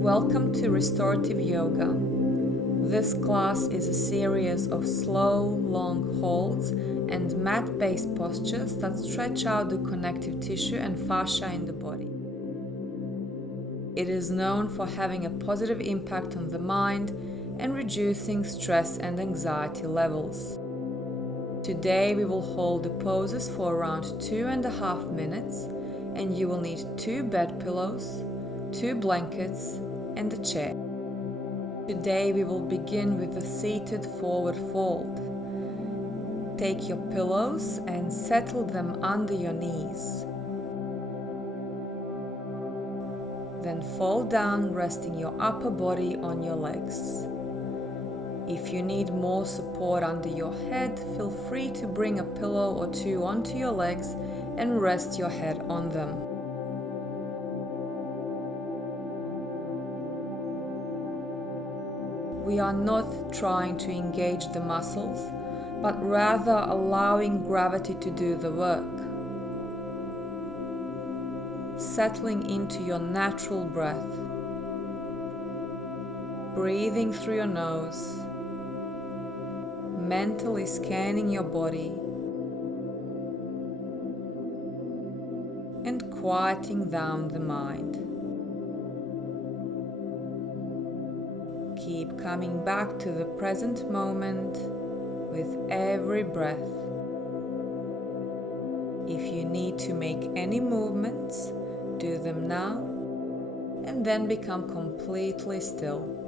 Welcome to Restorative Yoga. This class is a series of slow, long holds and mat-based postures that stretch out the connective tissue and fascia in the body. It is known for having a positive impact on the mind and reducing stress and anxiety levels. Today we will hold the poses for around 2.5 minutes, and you will need 2 bed pillows, 2 blankets and a chair. Today we will begin with the seated forward fold. Take your pillows and settle them under your knees. Then fall down, resting your upper body on your legs. If you need more support under your head, feel free to bring a pillow or 2 onto your legs and rest your head on them. We are not trying to engage the muscles, but rather allowing gravity to do the work. Settling into your natural breath. Breathing through your nose. Mentally scanning your body. And quieting down the mind. Keep coming back to the present moment with every breath. If you need to make any movements, do them now and then become completely still.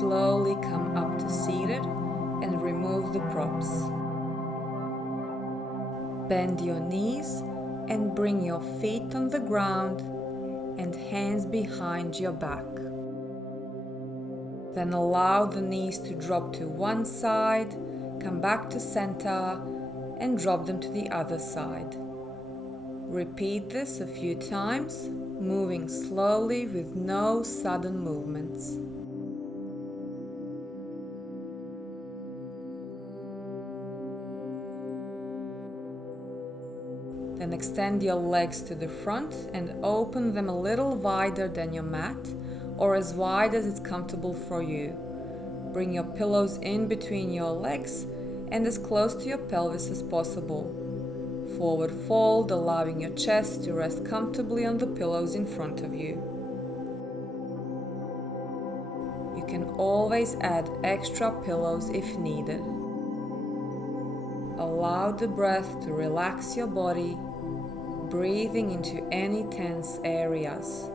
Slowly come up to seated and remove the props. Bend your knees and bring your feet on the ground and hands behind your back. Then allow the knees to drop to one side, come back to center and drop them to the other side. Repeat this a few times, moving slowly with no sudden movements. Then extend your legs to the front and open them a little wider than your mat, or as wide as it's comfortable for you. Bring your pillows in between your legs and as close to your pelvis as possible. Forward fold, allowing your chest to rest comfortably on the pillows in front of you. You can always add extra pillows if needed. Allow the breath to relax your body, breathing into any tense areas.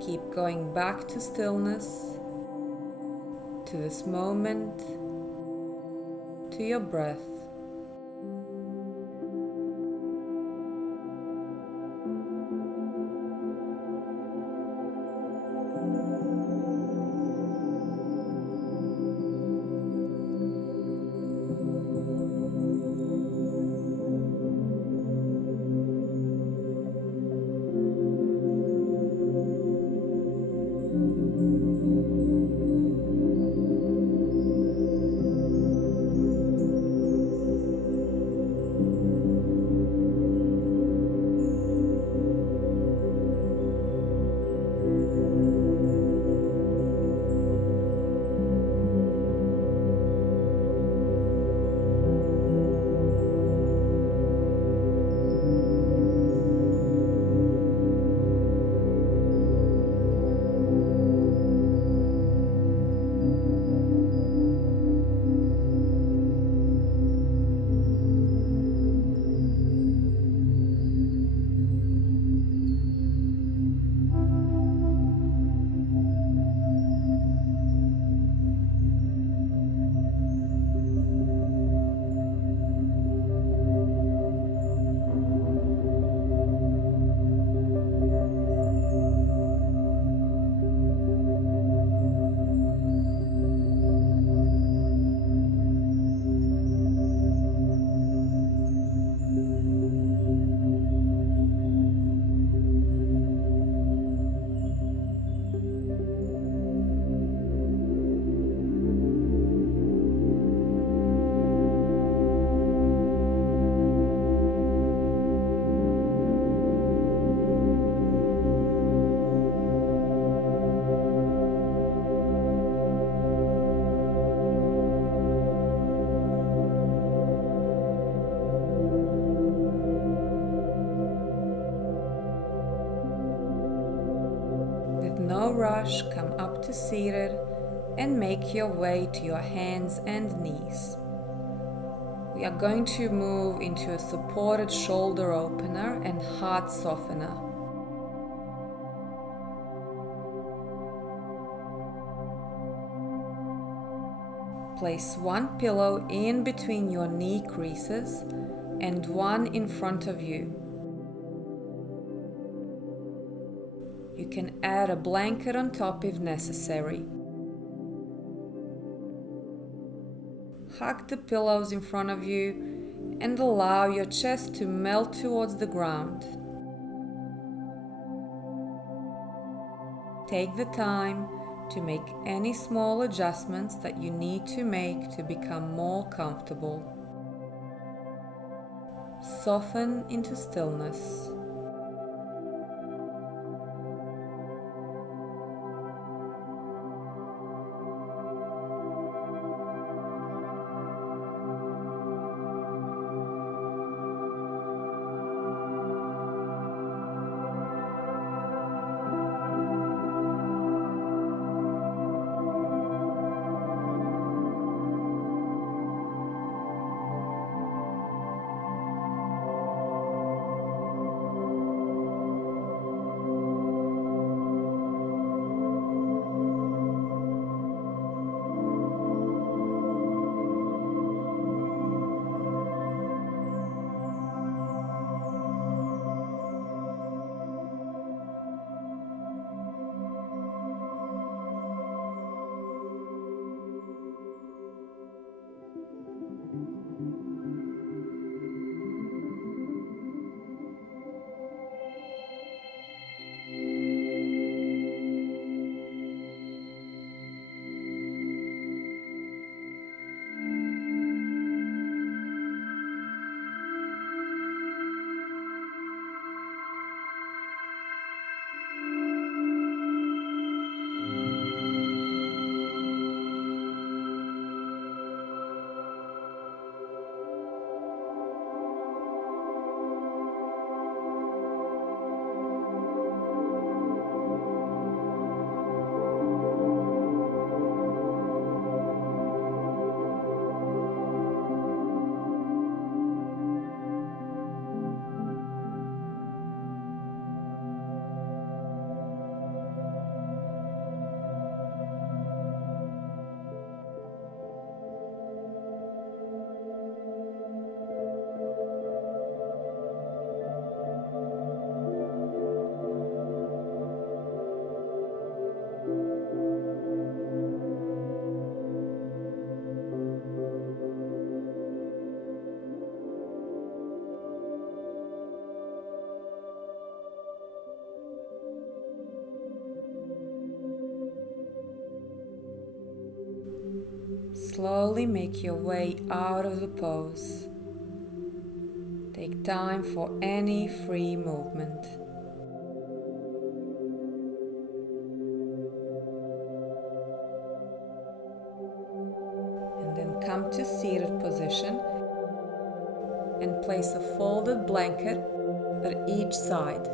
Keep going back to stillness to this moment, to your breath. With no rush, come up to seated and make your way to your hands and knees. We are going to move into a supported shoulder opener and heart softener. Place one pillow in between your knee creases and one in front of you. You can add a blanket on top if necessary. Hug the pillows in front of you and allow your chest to melt towards the ground. Take the time to make any small adjustments that you need to make to become more comfortable. Soften into stillness. Slowly make your way out of the pose. Take time for any free movement. And then come to seated position and place a folded blanket at each side.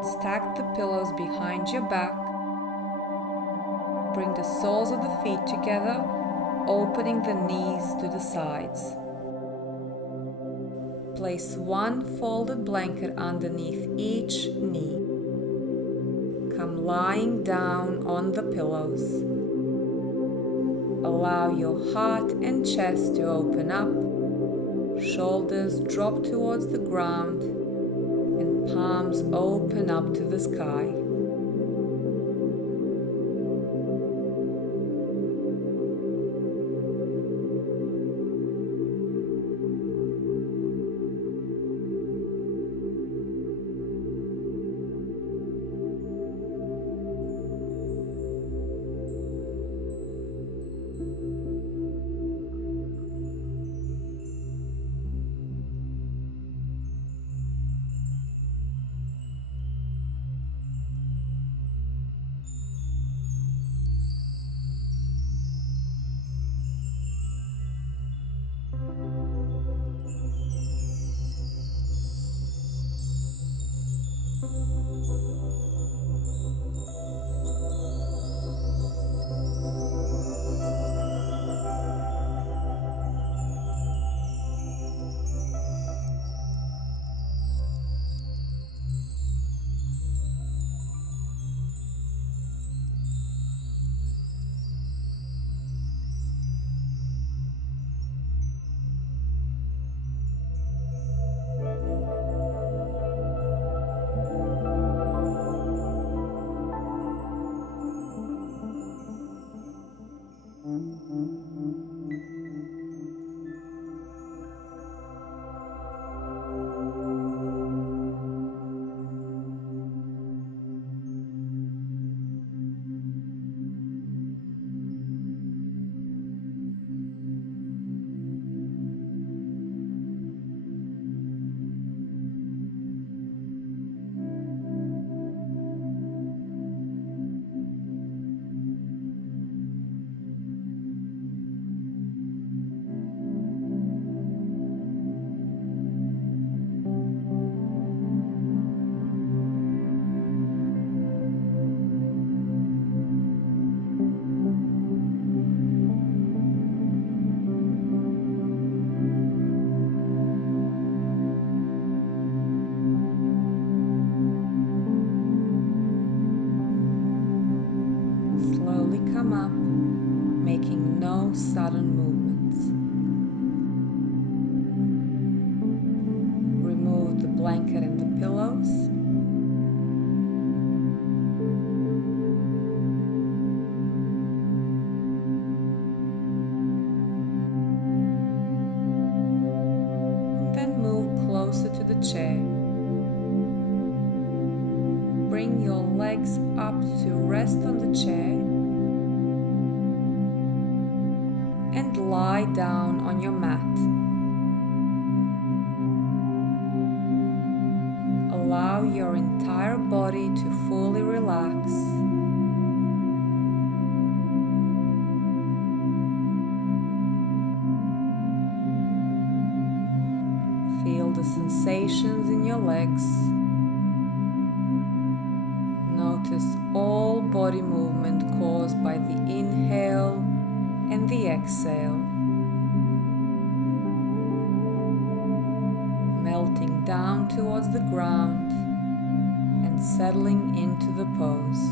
Stack the pillows behind your back. Bring the soles of the feet together, opening the knees to the sides. Place one folded blanket underneath each knee. Come lying down on the pillows. Allow your heart and chest to open up, shoulders drop towards the ground, and palms open up to the sky. Slowly come up, making no sudden movements. Remove the blanket and the pillows. Then move closer to the chair. Bring your legs up to rest on the chair and lie down on your mat. Allow your entire body to fully relax. Feel the sensations in your legs. Notice all body movement caused by the inhale and the exhale. Melting down towards the ground and settling into the pose.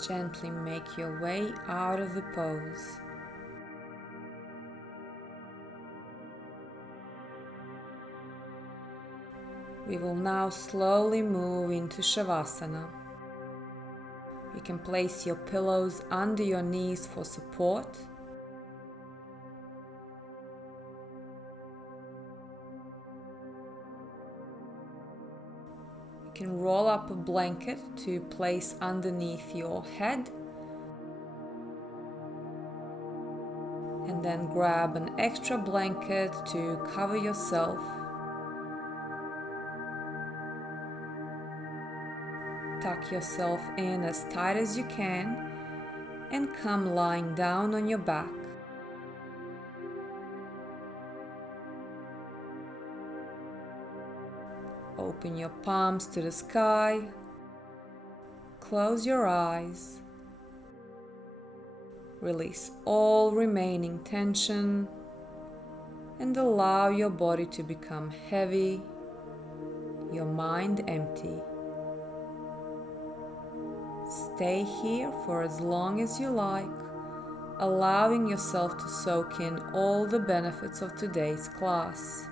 Gently make your way out of the pose. We will now slowly move into Shavasana. You can place your pillows under your knees for support. You can roll up a blanket to place underneath your head. And then grab an extra blanket to cover yourself. Tuck yourself in as tight as you can and come lying down on your back. Open your palms to the sky. Close your eyes. Release all remaining tension and allow your body to become heavy, your mind empty. Stay here for as long as you like, allowing yourself to soak in all the benefits of today's class.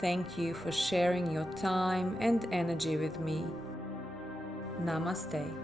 Thank you for sharing your time and energy with me. Namaste.